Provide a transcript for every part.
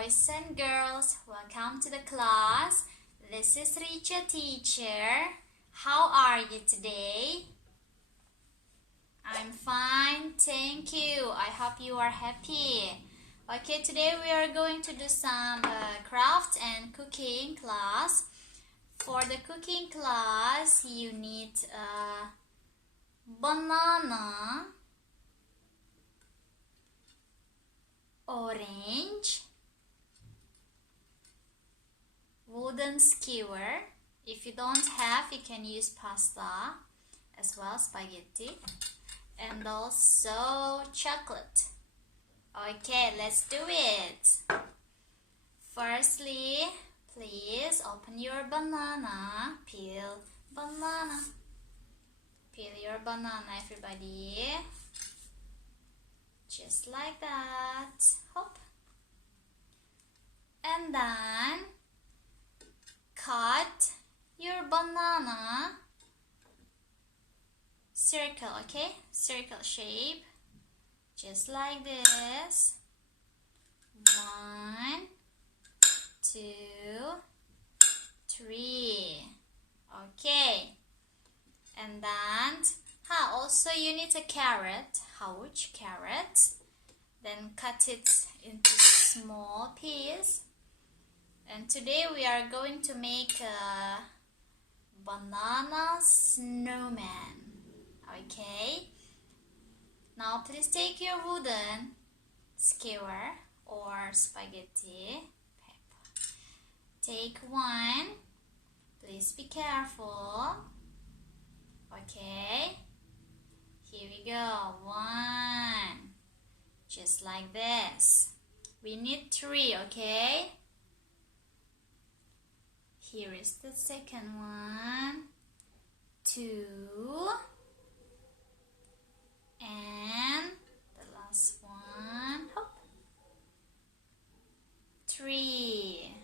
boys and girls, welcome to the class. This is Richa teacher. How are you today? I'm fine, thank you. I hope you are happy. Okay, today we are going to do some craft and cooking class. For the cooking class, you need a banana, orange, wooden skewer. If you don't have, you can use pasta as well, spaghetti, and also chocolate. Okay, let's do it. Firstly, please open your banana. Peel banana. Peel your banana, everybody. Just like that. Hop. And then cut your banana circle, okay? Circle shape. Just like this. 1, 2, 3. Okay. And then, also you need a carrot, huge carrot. Then cut it into small piece. And today we are going to make a banana snowman. Okay. Now please take your wooden skewer or spaghetti paper. Take one. Please be careful. Okay. Here we go. 1. Just like this. We need 3, okay? Here is the second one. 2. And the last one. Hop. 3.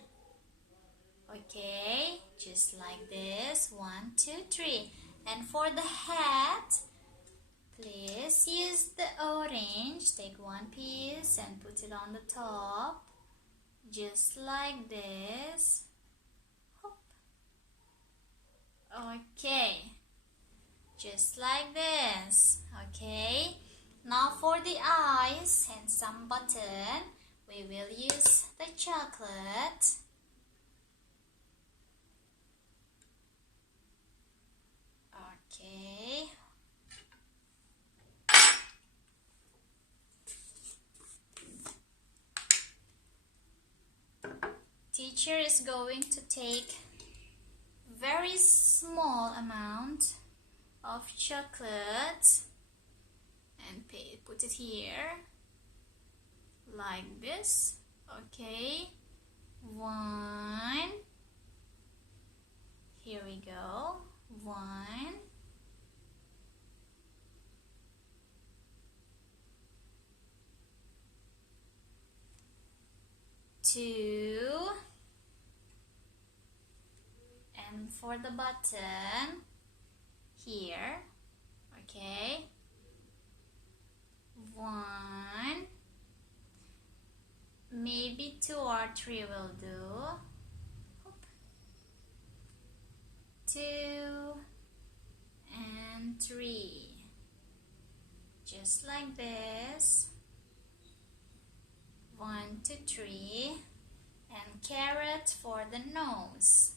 Okay, just like this. 1, 2, 3. And for the hat, please use the orange. Take one piece and put it on the top. Just like this. Hop. Okay. Just like this. Okay. Now for the eyes and some button, we will use the chocolate. Okay. Teacher is going to take very small amount of chocolate and put it here like this. Okay, 1. Here we go. 1. 2. And for the button here, okay, 1, maybe 2 or 3 will do. Hop. 2 and 3, just like this. 1, 2, 3, and carrot for the nose.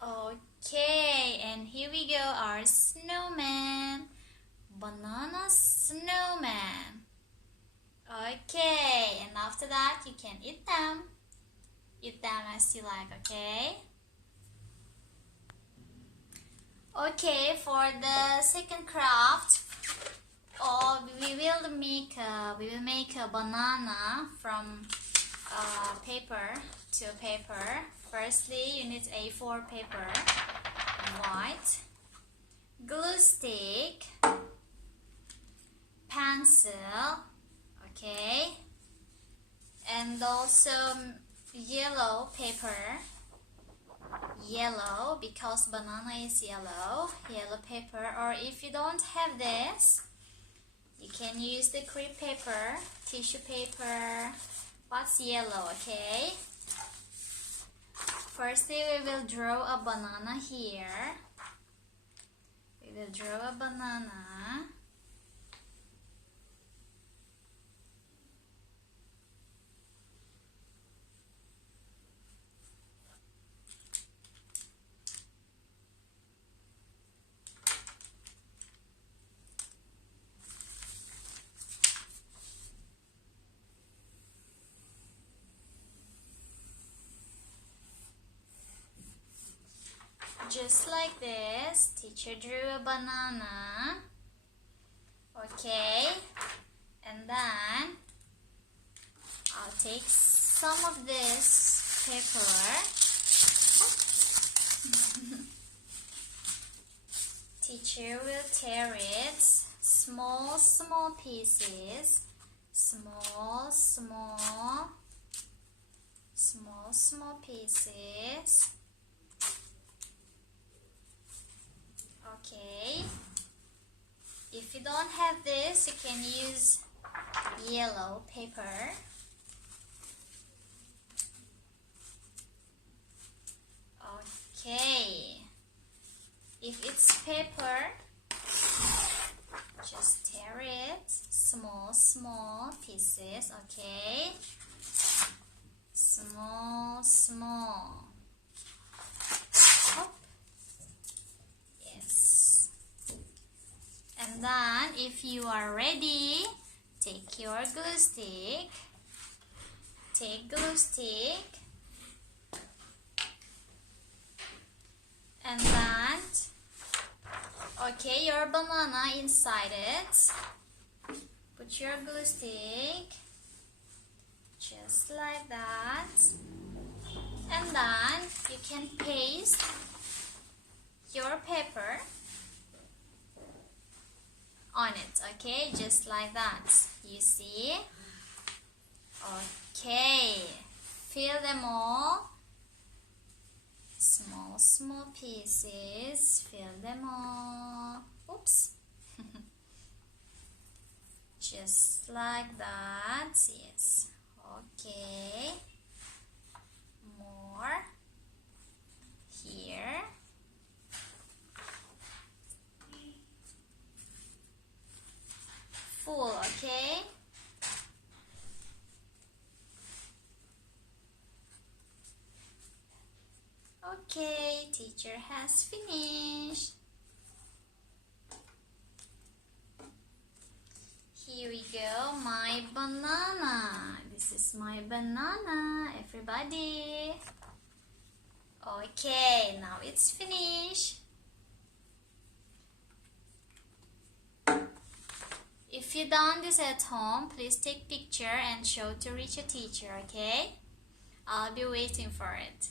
Okay, and here we go, our snowman. Banana snowman. Okay, and after that you can eat them. Eat them as you like, okay? Okay, for the second craft, we will make a banana from paper to paper. Firstly, you need A4 paper, white, glue stick, pencil, okay, and also yellow paper. Yellow, because banana is yellow paper. Or if you don't have this, You can use the crepe paper, tissue paper. What's yellow, okay? Firstly, we will draw a banana here. We will draw a banana. Just like this, teacher drew a banana. Okay, and then I'll take some of this paper. Teacher will tear it small pieces. Small pieces. Okay, if you don't have this, you can use yellow paper. Okay, if it's paper, just tear it small pieces. Okay, small. Hop. Yes. And then if you are ready, take your glue stick. Take glue stick. And then, okay, your banana inside it. Put your glue stick. Just like that. And then you can paste your paper on it, okay, just like that. You see? Okay, fill them all. Small pieces. Fill them all. Oops. Just like that. Yes. Okay. More. Here. Full, okay? Okay, teacher has finished. Here we go, my banana. This is my banana, everybody. Okay, now it's finished. If you done this at home, please take picture and show to reach your teacher, okay? I'll be waiting for it.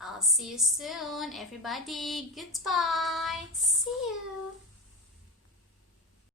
I'll see you soon, everybody. Goodbye. See you.